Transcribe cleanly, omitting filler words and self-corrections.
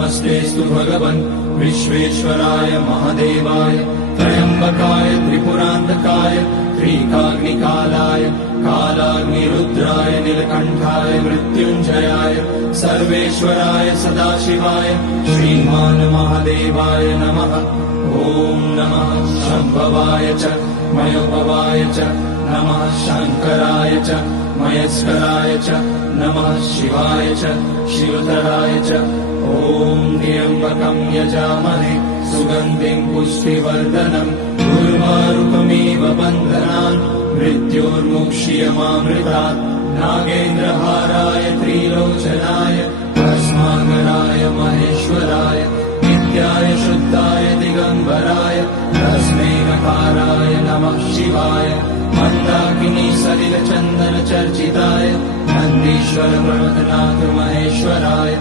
नमस्तेऽस्तु भगवन् विश्वेश्वराय महादेवाय त्र्यम्बकाय त्रिपुरान्तकाय त्रिकाग्निकालाय कालाग्निरुद्राय नीलकण्ठाय मृत्युञ्जयाय सर्वेश्वराय सदाशिवाय श्रीमान् महादेवाय नमः। ॐ नमः शम्भवाय च मयोभवाय च नमः शङ्कराय च मयस्कराय च नमः शिवाय च शिवतराय च। ॐ त्र्यम्बकं यजामहे सुगन्धिं पुष्टिवर्धनम् उर्वारुकमिव बन्धनान् मृत्योर्मुक्ष्यमामृतात्। नागेन्द्रहाराय त्रिलोचनाय भस्माकराय महेश्वराय नित्याय शुद्धाय दिगम्बराय तस्मै नकाराय नमः शिवाय। मन्दाकिनी सलिलचन्दन चर्चिताय नन्दीश्वर प्रमथनाथ महेश्वराय